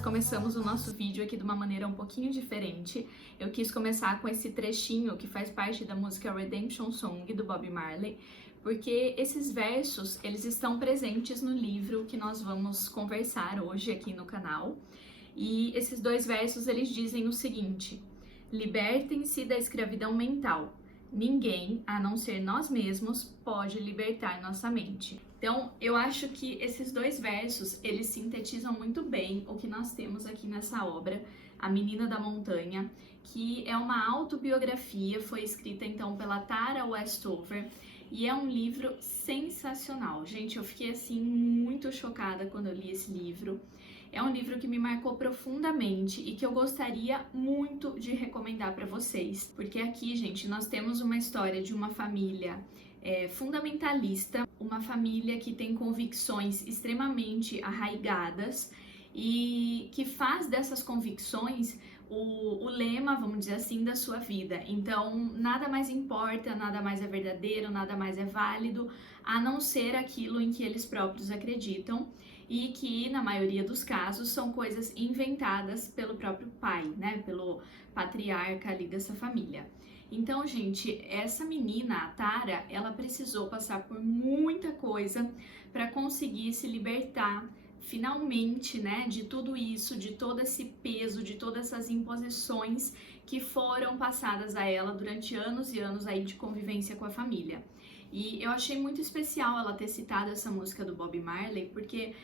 nós começamos o nosso vídeo aqui de uma maneira um pouquinho diferente. Eu quis começar com esse trechinho que faz parte da música Redemption Song do Bob Marley, porque esses versos, eles estão presentes no livro que nós vamos conversar hoje aqui no canal. E esses dois versos, eles dizem o seguinte: libertem-se da escravidão mental. Ninguém, a não ser nós mesmos, pode libertar nossa mente. Então, eu acho que esses dois versos, eles sintetizam muito bem o que nós temos aqui nessa obra, A Menina da Montanha, que é uma autobiografia, foi escrita então pela Tara Westover, e é um livro sensacional. Gente, eu fiquei assim muito chocada quando eu li esse livro. É um livro que me marcou profundamente e que eu gostaria muito de recomendar para vocês. Porque aqui, gente, nós temos uma história de uma família fundamentalista, uma família que tem convicções extremamente arraigadas e que faz dessas convicções o lema, vamos dizer assim, da sua vida. Então, nada mais importa, nada mais é verdadeiro, nada mais é válido, a não ser aquilo em que eles próprios acreditam e que, na maioria dos casos, são coisas inventadas pelo próprio pai, né, pelo patriarca ali dessa família. Então, gente, essa menina, a Tara, ela precisou passar por muita coisa para conseguir se libertar finalmente, né, de tudo isso, de todo esse peso, de todas essas imposições que foram passadas a ela durante anos e anos aí de convivência com a família. E eu achei muito especial ela ter citado essa música do Bob Marley, porque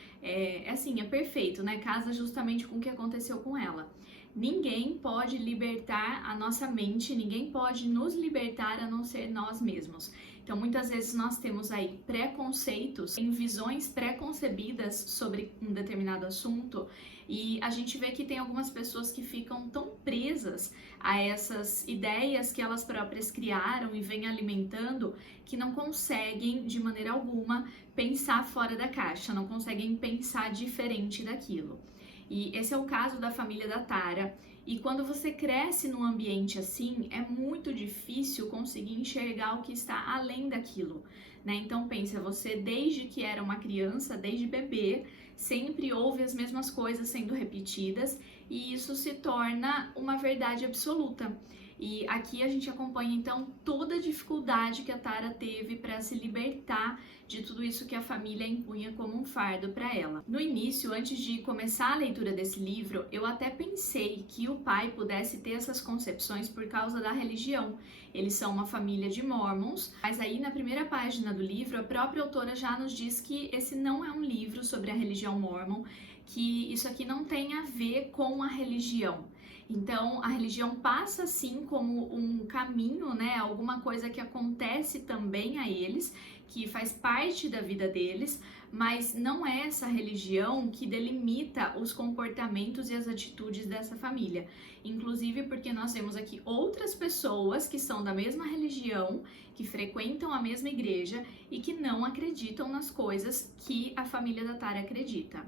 assim, é perfeito, né, casa justamente com o que aconteceu com ela. Ninguém pode libertar a nossa mente, ninguém pode nos libertar a não ser nós mesmos. Então, muitas vezes nós temos aí preconceitos, visões preconcebidas sobre um determinado assunto, e a gente vê que tem algumas pessoas que ficam tão presas a essas ideias que elas próprias criaram e vêm alimentando, que não conseguem, de maneira alguma, pensar fora da caixa, não conseguem pensar diferente daquilo. E esse é o caso da família da Tara. E quando você cresce num ambiente assim, é muito difícil conseguir enxergar o que está além daquilo, né? Então pensa, você desde que era uma criança, desde bebê, sempre ouve as mesmas coisas sendo repetidas e isso se torna uma verdade absoluta. E aqui a gente acompanha então toda a dificuldade que a Tara teve para se libertar de tudo isso que a família impunha como um fardo para ela. No início, antes de começar a leitura desse livro, eu até pensei que o pai pudesse ter essas concepções por causa da religião. Eles são uma família de Mormons, mas aí na primeira página do livro, a própria autora já nos diz que esse não é um livro sobre a religião Mormon, que isso aqui não tem a ver com a religião. Então, a religião passa assim como um caminho, né? Alguma coisa que acontece também a eles, que faz parte da vida deles, mas não é essa religião que delimita os comportamentos e as atitudes dessa família. Inclusive porque nós temos aqui outras pessoas que são da mesma religião, que frequentam a mesma igreja e que não acreditam nas coisas que a família da Tara acredita.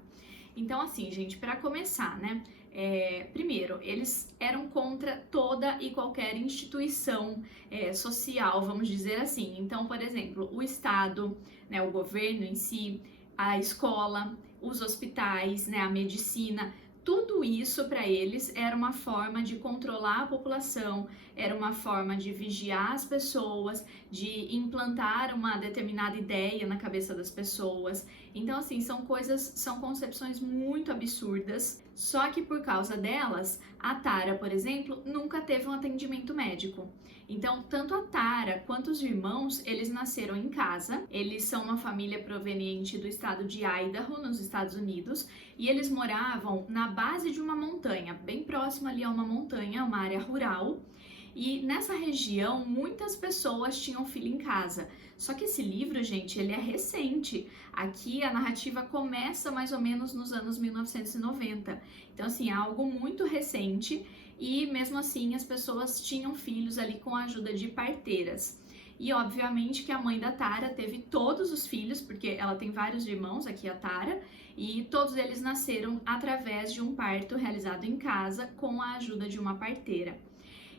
Então, assim, gente, para começar, né? Primeiro, eles eram contra toda e qualquer instituição social, vamos dizer assim. Então, por exemplo, o Estado, né, o governo em si, a escola, os hospitais, né, a medicina, tudo isso para eles era uma forma de controlar a população, era uma forma de vigiar as pessoas, de implantar uma determinada ideia na cabeça das pessoas. Então, assim, são concepções muito absurdas, só que por causa delas, a Tara, por exemplo, nunca teve um atendimento médico. Então, tanto a Tara quanto os irmãos, eles nasceram em casa, eles são uma família proveniente do estado de Idaho, nos Estados Unidos, e eles moravam na base de uma montanha, bem próximo ali a uma montanha, uma área rural. E nessa região, muitas pessoas tinham filho em casa. Só que esse livro, gente, ele é recente. Aqui a narrativa começa mais ou menos nos anos 1990. Então, assim, é algo muito recente e mesmo assim as pessoas tinham filhos ali com a ajuda de parteiras. E obviamente que a mãe da Tara teve todos os filhos, porque ela tem vários irmãos, aqui a Tara, e todos eles nasceram através de um parto realizado em casa com a ajuda de uma parteira.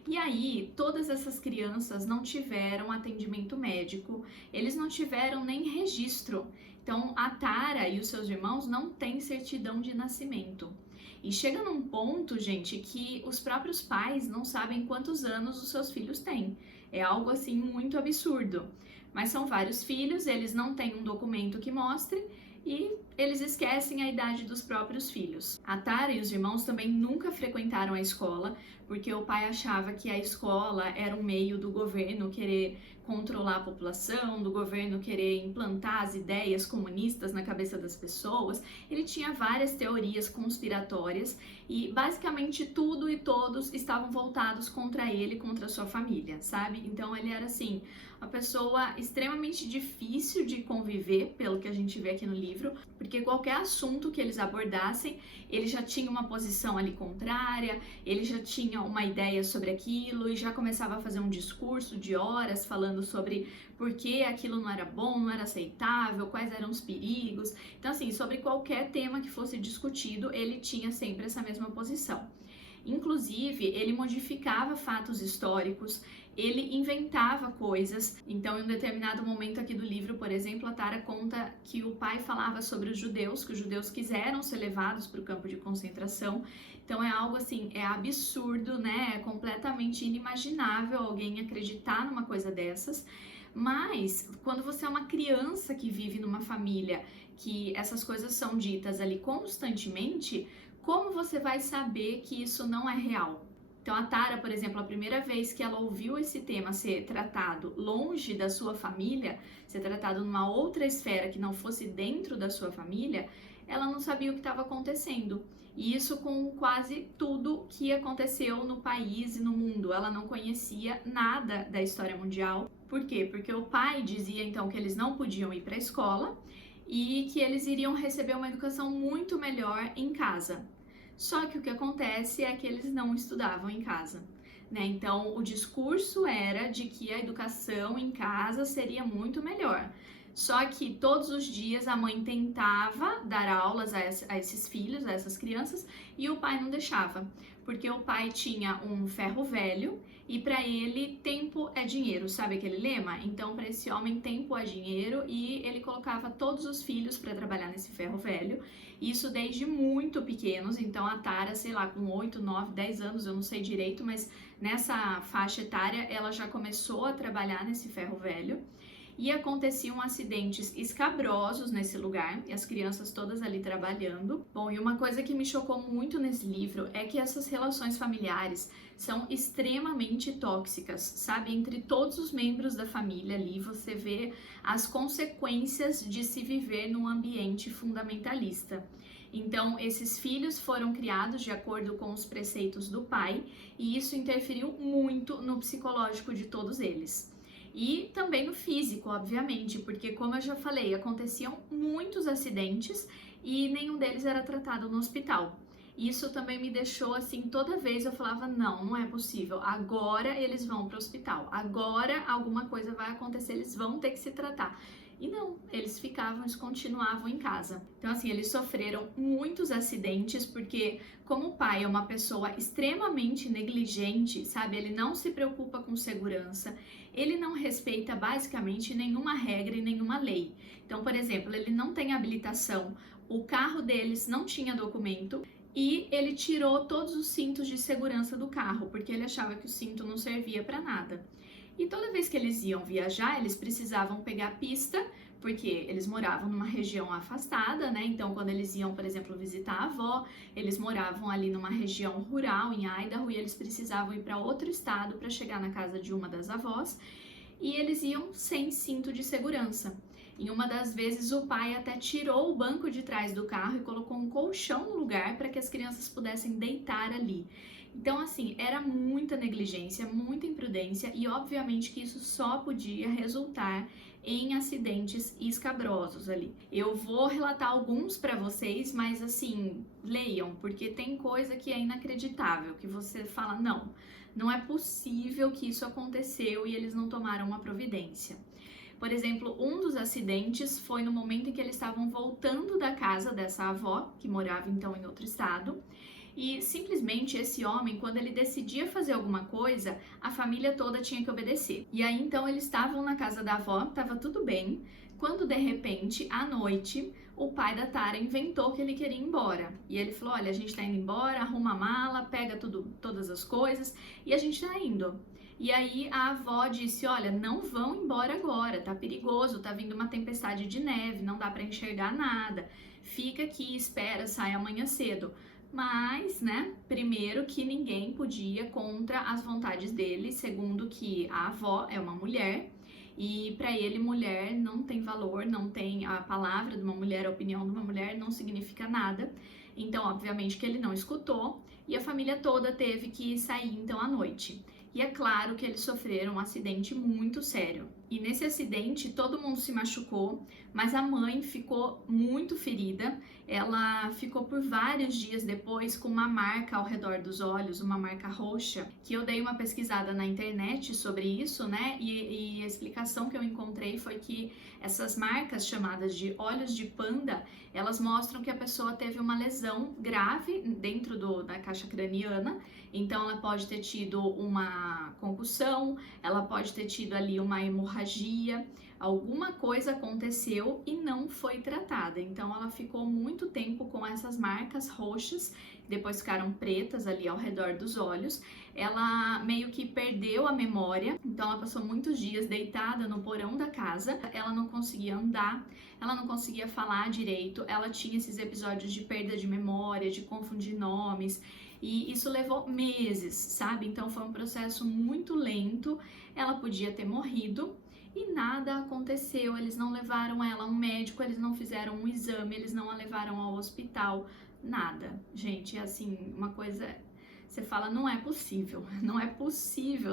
E aí, todas essas crianças não tiveram atendimento médico, eles não tiveram nem registro. Então, a Tara e os seus irmãos não têm certidão de nascimento. E chega num ponto, gente, que os próprios pais não sabem quantos anos os seus filhos têm. É algo assim muito absurdo. Mas são vários filhos, eles não têm um documento que mostre e eles esquecem a idade dos próprios filhos. A Tara e os irmãos também nunca frequentaram a escola, porque o pai achava que a escola era um meio do governo querer controlar a população, do governo querer implantar as ideias comunistas na cabeça das pessoas. Ele tinha várias teorias conspiratórias e basicamente tudo e todos estavam voltados contra ele, contra a sua família, sabe? Então ele era assim, uma pessoa extremamente difícil de conviver, pelo que a gente vê aqui no livro, porque qualquer assunto que eles abordassem, ele já tinha uma posição ali contrária, ele já tinha uma ideia sobre aquilo e já começava a fazer um discurso de horas falando sobre por que aquilo não era bom, não era aceitável, quais eram os perigos. Então, assim, sobre qualquer tema que fosse discutido, ele tinha sempre essa mesma posição. Inclusive, ele modificava fatos históricos, ele inventava coisas. Então, em um determinado momento aqui do livro, por exemplo, a Tara conta que o pai falava sobre os judeus, que os judeus quiseram ser levados para o campo de concentração. Então, é algo assim, é absurdo, né? É completamente inimaginável alguém acreditar numa coisa dessas. Mas, quando você é uma criança que vive numa família que essas coisas são ditas ali constantemente, como você vai saber que isso não é real? Então a Tara, por exemplo, a primeira vez que ela ouviu esse tema ser tratado longe da sua família, ser tratado numa outra esfera que não fosse dentro da sua família, ela não sabia o que estava acontecendo. E isso com quase tudo que aconteceu no país e no mundo. Ela não conhecia nada da história mundial. Por quê? Porque o pai dizia então que eles não podiam ir para a escola e que eles iriam receber uma educação muito melhor em casa. Só que o que acontece é que eles não estudavam em casa, né? Então, o discurso era de que a educação em casa seria muito melhor. Só que todos os dias a mãe tentava dar aulas a esses filhos, a essas crianças, e o pai não deixava, porque o pai tinha um ferro velho e para ele tempo é dinheiro, sabe aquele lema? Então, para esse homem, tempo é dinheiro e ele colocava todos os filhos para trabalhar nesse ferro velho. Isso desde muito pequenos, então a Tara, sei lá, com 8, 9, 10 anos, eu não sei direito, mas nessa faixa etária ela já começou a trabalhar nesse ferro velho. E aconteciam acidentes escabrosos nesse lugar, e as crianças todas ali trabalhando. Bom, e uma coisa que me chocou muito nesse livro é que essas relações familiares são extremamente tóxicas, sabe? Entre todos os membros da família ali, você vê as consequências de se viver num ambiente fundamentalista. Então, esses filhos foram criados de acordo com os preceitos do pai, e isso interferiu muito no psicológico de todos eles. E também no físico, obviamente, porque como eu já falei, aconteciam muitos acidentes e nenhum deles era tratado no hospital. Isso também me deixou assim, toda vez eu falava, não é possível, agora eles vão para o hospital, agora alguma coisa vai acontecer, eles vão ter que se tratar. E não, eles continuavam em casa. Então assim, eles sofreram muitos acidentes porque como o pai é uma pessoa extremamente negligente, sabe? Ele não se preocupa com segurança, ele não respeita basicamente nenhuma regra e nenhuma lei. Então, por exemplo, ele não tem habilitação, o carro deles não tinha documento e ele tirou todos os cintos de segurança do carro, porque ele achava que o cinto não servia para nada. E toda vez que eles iam viajar, eles precisavam pegar pista, porque eles moravam numa região afastada, né? Então, quando eles iam, por exemplo, visitar a avó, eles moravam ali numa região rural, em Idaho, e eles precisavam ir para outro estado para chegar na casa de uma das avós, e eles iam sem cinto de segurança. Em uma das vezes, o pai até tirou o banco de trás do carro e colocou um colchão no lugar para que as crianças pudessem deitar ali. Então, assim, era muita negligência, muita imprudência e, obviamente, que isso só podia resultar em acidentes escabrosos ali. Eu vou relatar alguns para vocês, mas, assim, leiam, porque tem coisa que é inacreditável, que você fala, não é possível que isso aconteceu e eles não tomaram uma providência. Por exemplo, um dos acidentes foi no momento em que eles estavam voltando da casa dessa avó, que morava então em outro estado, E simplesmente esse homem, quando ele decidia fazer alguma coisa, a família toda tinha que obedecer. E aí então eles estavam na casa da avó, tava tudo bem, quando de repente, à noite, o pai da Tara inventou que ele queria ir embora. E ele falou: olha, a gente tá indo embora, arruma a mala, pega todas as coisas e a gente tá indo. E aí a avó disse: olha, não vão embora agora, tá perigoso, tá vindo uma tempestade de neve, não dá para enxergar nada. Fica aqui, espera, sai amanhã cedo. Mas, né, primeiro que ninguém podia contra as vontades dele, segundo que a avó é uma mulher e para ele mulher não tem valor, não tem a palavra de uma mulher, a opinião de uma mulher não significa nada. Então, obviamente que ele não escutou e a família toda teve que sair então à noite. E é claro que eles sofreram um acidente muito sério. E nesse acidente todo mundo se machucou, mas a mãe ficou muito ferida. Ela ficou por vários dias depois com uma marca ao redor dos olhos, uma marca roxa, que eu dei uma pesquisada na internet sobre isso, né? E a explicação que eu encontrei foi que essas marcas chamadas de olhos de panda, elas mostram que a pessoa teve uma lesão grave dentro da caixa craniana. Então ela pode ter tido uma concussão, ela pode ter tido ali uma hemorragia, alguma coisa aconteceu e não foi tratada. Então ela ficou muito tempo com essas marcas roxas, depois ficaram pretas ali ao redor dos olhos. Ela meio que perdeu a memória, então ela passou muitos dias deitada no porão da casa. Ela não conseguia andar, ela não conseguia falar direito, ela tinha esses episódios de perda de memória, de confundir nomes. E isso levou meses, sabe? Então foi um processo muito lento. Ela podia ter morrido e nada aconteceu. Eles não levaram ela a um médico, eles não fizeram um exame, eles não a levaram ao hospital, nada. Gente, é assim, uma coisa... Você fala, não é possível,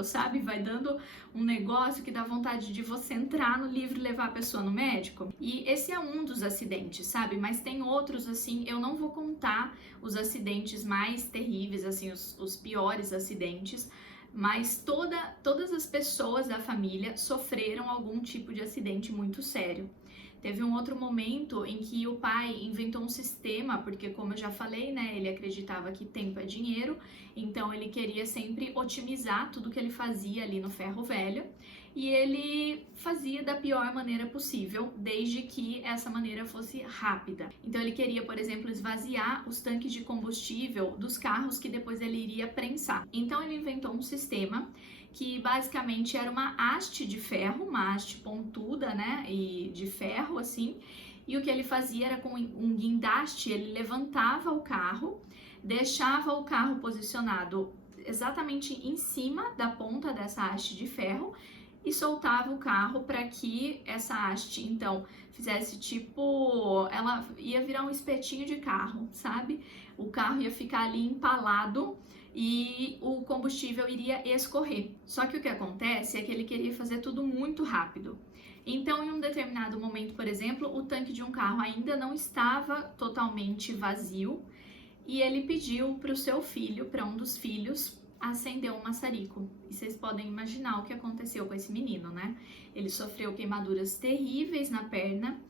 sabe? Vai dando um negócio que dá vontade de você entrar no livro e levar a pessoa no médico. E esse é um dos acidentes, sabe? Mas tem outros, assim, eu não vou contar os acidentes mais terríveis, assim, os piores acidentes, mas todas as pessoas da família sofreram algum tipo de acidente muito sério. Teve um outro momento em que o pai inventou um sistema, porque como eu já falei, né, ele acreditava que tempo é dinheiro, então ele queria sempre otimizar tudo que ele fazia ali no ferro velho, e ele fazia da pior maneira possível, desde que essa maneira fosse rápida. Então ele queria, por exemplo, esvaziar os tanques de combustível dos carros que depois ele iria prensar. Então ele inventou um sistema que basicamente era uma haste de ferro, uma haste pontuda, né, e de ferro assim, e o que ele fazia era com um guindaste, ele levantava o carro, deixava o carro posicionado exatamente em cima da ponta dessa haste de ferro e soltava o carro para que essa haste, então, fizesse tipo, ela ia virar um espetinho de carro, sabe? O carro ia ficar ali empalado e o combustível iria escorrer. Só que o que acontece é que ele queria fazer tudo muito rápido. Então, em um determinado momento, por exemplo, o tanque de um carro ainda não estava totalmente vazio e ele pediu para o seu filho, para um dos filhos, acender um maçarico. E vocês podem imaginar o que aconteceu com esse menino, né? Ele sofreu queimaduras terríveis na perna.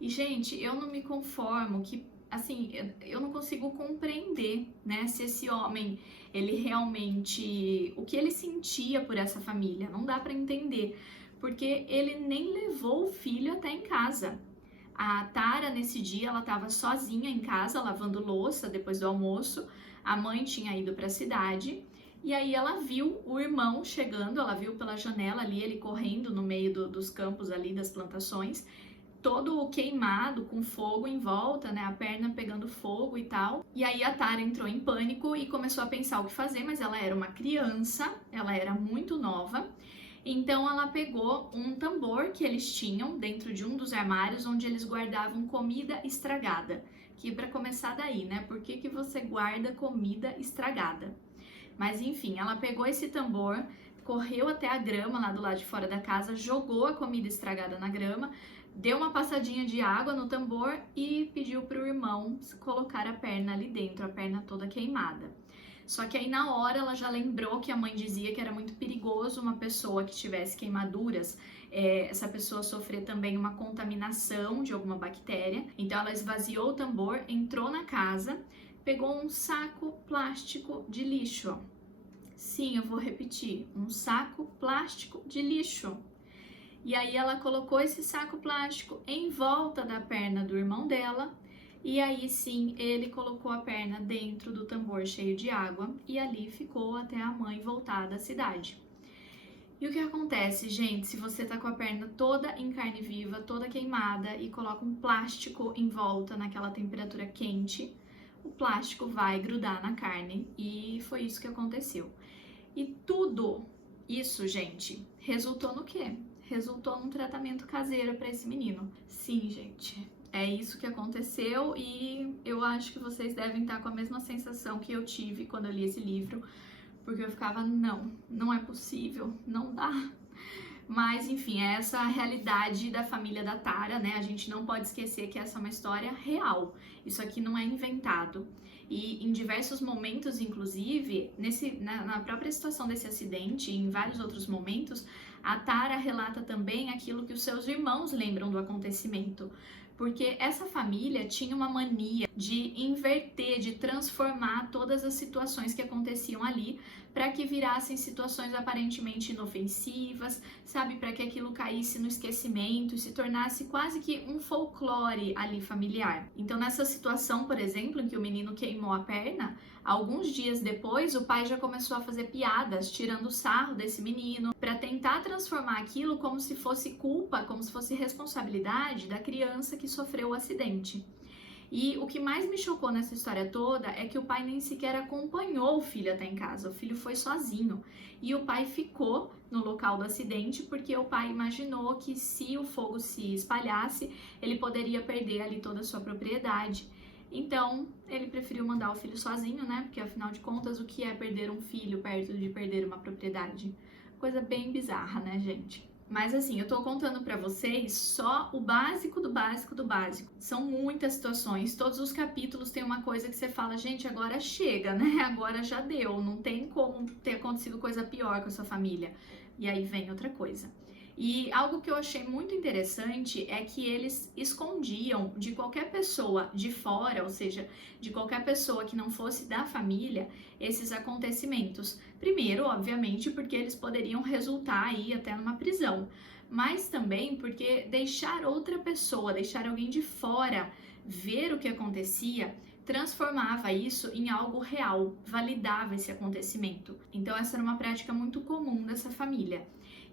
E, gente, eu não me conformo que, assim, eu não consigo compreender, né, se esse homem, ele realmente, o que ele sentia por essa família, não dá para entender, porque ele nem levou o filho até em casa. A Tara, nesse dia, ela estava sozinha em casa, lavando louça depois do almoço, a mãe tinha ido para a cidade, e aí ela viu o irmão chegando, ela viu pela janela ali, ele correndo no meio dos campos ali, das plantações, todo queimado, com fogo em volta, né, a perna pegando fogo e tal. E aí a Tara entrou em pânico e começou a pensar o que fazer, mas ela era uma criança, ela era muito nova. Então ela pegou um tambor que eles tinham dentro de um dos armários onde eles guardavam comida estragada. Que para começar daí, né, por que você guarda comida estragada? Mas enfim, ela pegou esse tambor, correu até a grama lá do lado de fora da casa, jogou a comida estragada na grama, deu uma passadinha de água no tambor e pediu para o irmão colocar a perna ali dentro, a perna toda queimada. Só que aí na hora ela já lembrou que a mãe dizia que era muito perigoso uma pessoa que tivesse queimaduras, essa pessoa sofrer também uma contaminação de alguma bactéria. Então ela esvaziou o tambor, entrou na casa, pegou um saco plástico de lixo. Sim, eu vou repetir, um saco plástico de lixo. E aí ela colocou esse saco plástico em volta da perna do irmão dela, e aí sim ele colocou a perna dentro do tambor cheio de água e ali ficou até a mãe voltar da cidade. E o que acontece, gente, se você tá com a perna toda em carne viva, toda queimada e coloca um plástico em volta naquela temperatura quente, o plástico vai grudar na carne e foi isso que aconteceu. E tudo isso, gente, resultou no quê? Resultou num tratamento caseiro para esse menino. Sim, gente, é isso que aconteceu e eu acho que vocês devem estar com a mesma sensação que eu tive quando eu li esse livro, porque eu ficava, não é possível, não dá. Mas, enfim, é essa a realidade da família da Tara, né? A gente não pode esquecer que essa é uma história real. Isso aqui não é inventado. E em diversos momentos, inclusive, na própria situação desse acidente e em vários outros momentos, a Tara relata também aquilo que os seus irmãos lembram do acontecimento. Porque essa família tinha uma mania de inverter, de transformar todas as situações que aconteciam ali para que virassem situações aparentemente inofensivas, sabe, para que aquilo caísse no esquecimento e se tornasse quase que um folclore ali familiar. Então, nessa situação, por exemplo, em que o menino queimou a perna, alguns dias depois o pai já começou a fazer piadas, tirando sarro desse menino, para tentar transformar aquilo como se fosse culpa, como se fosse responsabilidade da criança que sofreu o acidente. E o que mais me chocou nessa história toda é que o pai nem sequer acompanhou o filho até em casa, o filho foi sozinho. E o pai ficou no local do acidente porque o pai imaginou que se o fogo se espalhasse, ele poderia perder ali toda a sua propriedade. Então, ele preferiu mandar o filho sozinho, né? Porque afinal de contas, o que é perder um filho perto de perder uma propriedade? Coisa bem bizarra, né, gente? Mas assim, eu tô contando pra vocês só o básico do básico do básico. São muitas situações, todos os capítulos tem uma coisa que você fala, gente, agora chega, né? Agora já deu, não tem como ter acontecido coisa pior com a sua família. E aí vem outra coisa. E algo que eu achei muito interessante é que eles escondiam de qualquer pessoa de fora, ou seja, de qualquer pessoa que não fosse da família, esses acontecimentos. Primeiro, obviamente, porque eles poderiam resultar aí até numa prisão, mas também porque deixar outra pessoa, deixar alguém de fora ver o que acontecia, transformava isso em algo real, validava esse acontecimento. Então essa era uma prática muito comum dessa família.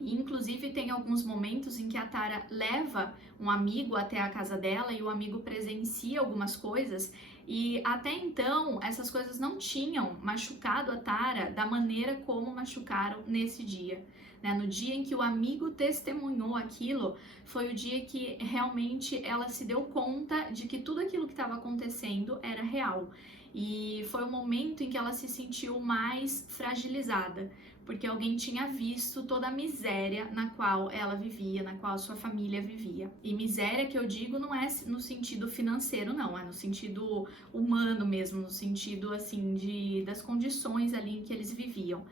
E, inclusive, tem alguns momentos em que a Tara leva um amigo até a casa dela e o amigo presencia algumas coisas. E até então, essas coisas não tinham machucado a Tara da maneira como machucaram nesse dia. Né? No dia em que o amigo testemunhou aquilo, foi o dia que realmente ela se deu conta de que tudo aquilo que estava acontecendo era real. E foi o momento em que ela se sentiu mais fragilizada, porque alguém tinha visto toda a miséria na qual ela vivia, na qual sua família vivia. E miséria que eu digo não é no sentido financeiro, não, é no sentido humano mesmo, no sentido assim das condições ali em que eles viviam.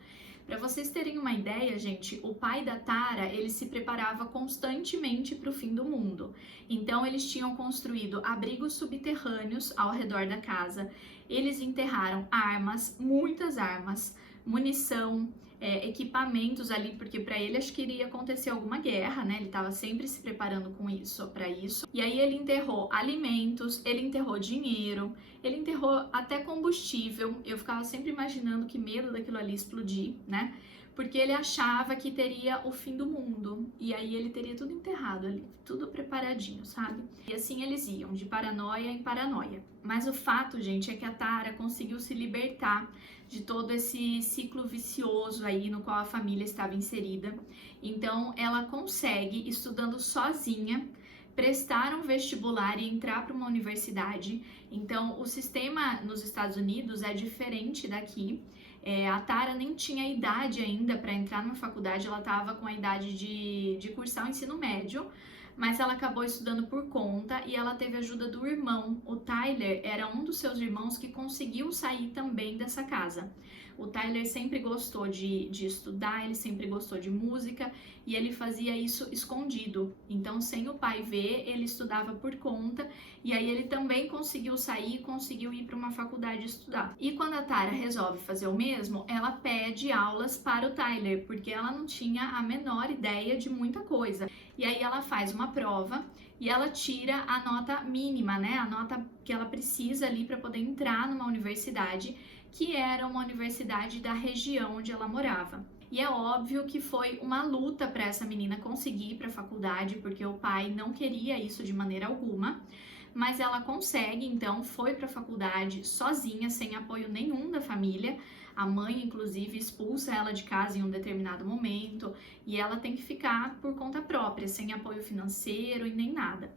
Para vocês terem uma ideia, gente, o pai da Tara, ele se preparava constantemente para o fim do mundo. Então, eles tinham construído abrigos subterrâneos ao redor da casa. Eles enterraram armas, muitas armas, munição, equipamentos ali, porque para ele acho que iria acontecer alguma guerra, né? Ele estava sempre se preparando com isso, para isso. E aí ele enterrou alimentos, ele enterrou dinheiro, ele enterrou até combustível. Eu ficava sempre imaginando que medo daquilo ali explodir, né? Porque ele achava que teria o fim do mundo. E aí ele teria tudo enterrado ali, tudo preparadinho, sabe? E assim eles iam, de paranoia em paranoia. Mas o fato, gente, é que a Tara conseguiu se libertar de todo esse ciclo vicioso aí no qual a família estava inserida. Então ela consegue, estudando sozinha, prestar um vestibular e entrar para uma universidade. Então o sistema nos Estados Unidos é diferente daqui. A Tara nem tinha idade ainda para entrar numa faculdade, ela estava com a idade de cursar o ensino médio, mas ela acabou estudando por conta e ela teve a ajuda do irmão. O Tyler era um dos seus irmãos que conseguiu sair também dessa casa. O Tyler sempre gostou de estudar, ele sempre gostou de música e ele fazia isso escondido. Então, sem o pai ver, ele estudava por conta e aí ele também conseguiu sair, conseguiu ir para uma faculdade estudar. E quando a Tara resolve fazer o mesmo, ela pede aulas para o Tyler, porque ela não tinha a menor ideia de muita coisa. E aí ela faz uma prova e ela tira a nota mínima, né? A nota que ela precisa ali para poder entrar numa universidade, que era uma universidade da região onde ela morava. E é óbvio que foi uma luta para essa menina conseguir ir para a faculdade, porque o pai não queria isso de maneira alguma, mas ela consegue, então foi para a faculdade sozinha, sem apoio nenhum da família. A mãe, inclusive, expulsa ela de casa em um determinado momento e ela tem que ficar por conta própria, sem apoio financeiro e nem nada.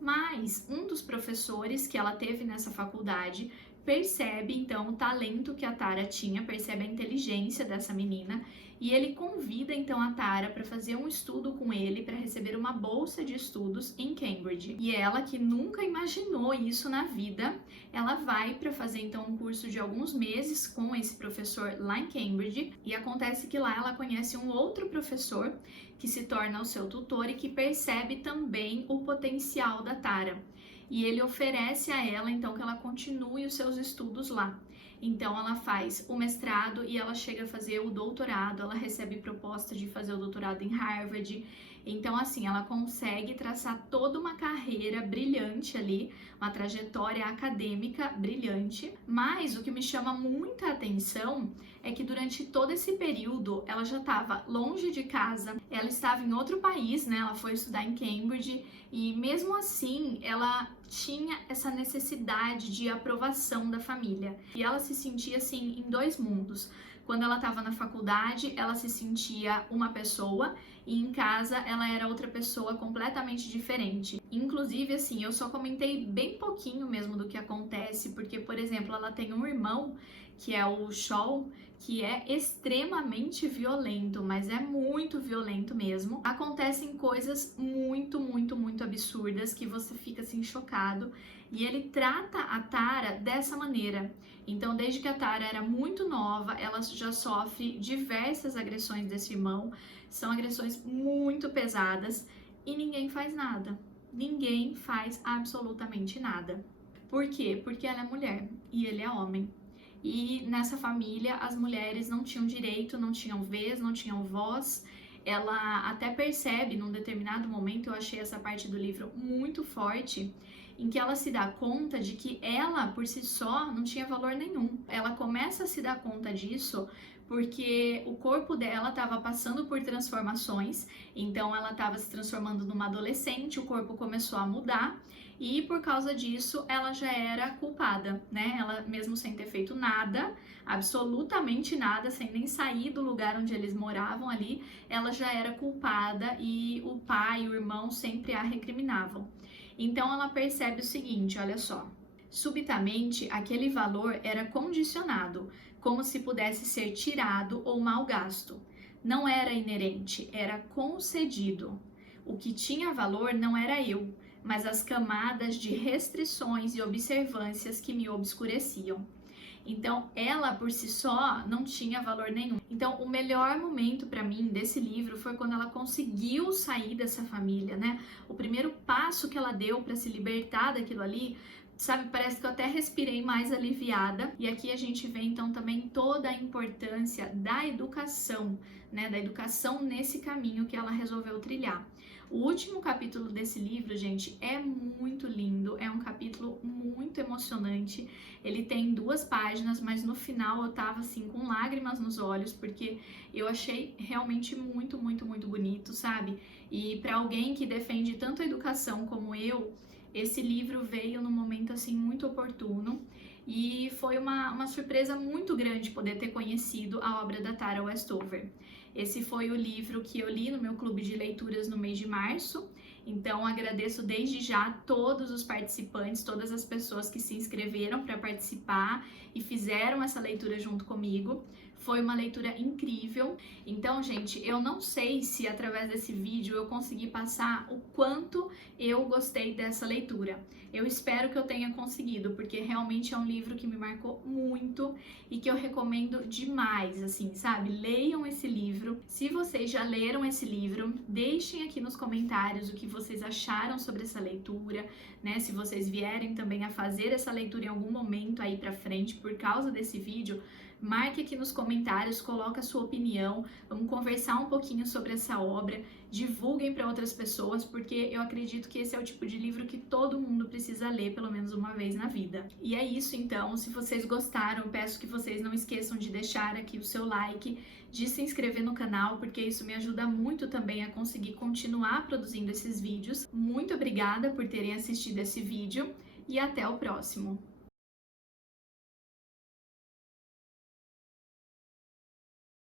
Mas um dos professores que ela teve nessa faculdade percebe então o talento que a Tara tinha, percebe a inteligência dessa menina e ele convida então a Tara para fazer um estudo com ele, para receber uma bolsa de estudos em Cambridge. E ela, que nunca imaginou isso na vida, ela vai para fazer então um curso de alguns meses com esse professor lá em Cambridge e acontece que lá ela conhece um outro professor que se torna o seu tutor e que percebe também o potencial da Tara. E ele oferece a ela, então, que ela continue os seus estudos lá. Então, ela faz o mestrado e ela chega a fazer o doutorado, ela recebe proposta de fazer o doutorado em Harvard. Então, assim, ela consegue traçar toda uma carreira brilhante ali, uma trajetória acadêmica brilhante. Mas o que me chama muita atenção é que durante todo esse período ela já estava longe de casa, ela estava em outro país, né? Ela foi estudar em Cambridge e mesmo assim ela tinha essa necessidade de aprovação da família. E ela se sentia assim em dois mundos. Quando ela estava na faculdade, ela se sentia uma pessoa e em casa ela era outra pessoa completamente diferente. Inclusive, assim, eu só comentei bem pouquinho mesmo do que acontece, porque, por exemplo, ela tem um irmão, que é o Shaw, que é extremamente violento, mas é muito violento mesmo. Acontecem coisas muito absurdas que você fica assim chocado. E ele trata a Tara dessa maneira. Então, desde que a Tara era muito nova, ela já sofre diversas agressões desse irmão. São agressões muito pesadas e ninguém faz nada. Ninguém faz absolutamente nada. Por quê? Porque ela é mulher e ele é homem. E nessa família, as mulheres não tinham direito, não tinham vez, não tinham voz. Ela até percebe, num determinado momento, eu achei essa parte do livro muito forte, em que ela se dá conta de que ela, por si só, não tinha valor nenhum. Ela começa a se dar conta disso porque o corpo dela estava passando por transformações, então ela estava se transformando numa adolescente, o corpo começou a mudar e por causa disso ela já era culpada, né? Ela mesmo sem ter feito nada, absolutamente nada, sem nem sair do lugar onde eles moravam ali, ela já era culpada e o pai e o irmão sempre a recriminavam. Então ela percebe o seguinte, olha só, subitamente aquele valor era condicionado, como se pudesse ser tirado ou mal gasto. Não era inerente, era concedido. O que tinha valor não era eu, mas as camadas de restrições e observâncias que me obscureciam. Então, ela por si só não tinha valor nenhum. Então, o melhor momento para mim desse livro foi quando ela conseguiu sair dessa família, né? O primeiro passo que ela deu para se libertar daquilo ali, sabe, parece que eu até respirei mais aliviada. E aqui a gente vê então também toda a importância da educação, né? Da educação nesse caminho que ela resolveu trilhar. O último capítulo desse livro, gente, é muito lindo, é um capítulo muito emocionante. Ele tem 2 páginas, mas no final eu tava assim com lágrimas nos olhos, porque eu achei realmente muito bonito, sabe? E para alguém que defende tanto a educação como eu, esse livro veio num momento assim muito oportuno e foi uma surpresa muito grande poder ter conhecido a obra da Tara Westover. Esse foi o livro que eu li no meu clube de leituras no mês de março Então, agradeço desde já todos os participantes, todas as pessoas que se inscreveram para participar e fizeram essa leitura junto comigo. Foi uma leitura incrível. Então, gente, eu não sei se através desse vídeo eu consegui passar o quanto eu gostei dessa leitura. Eu espero que eu tenha conseguido, porque realmente é um livro que me marcou muito e que eu recomendo demais, assim, sabe? Leiam esse livro. Se vocês já leram esse livro, deixem aqui nos comentários o que vocês acharam sobre essa leitura, né? Se vocês vierem também a fazer essa leitura em algum momento aí pra frente por causa desse vídeo, marque aqui nos comentários, coloque a sua opinião, vamos conversar um pouquinho sobre essa obra, divulguem para outras pessoas, porque eu acredito que esse é o tipo de livro que todo mundo precisa ler pelo menos uma vez na vida. E é isso então, se vocês gostaram, peço que vocês não esqueçam de deixar aqui o seu like, de se inscrever no canal, porque isso me ajuda muito também a conseguir continuar produzindo esses vídeos. Muito obrigada por terem assistido esse vídeo e até o próximo!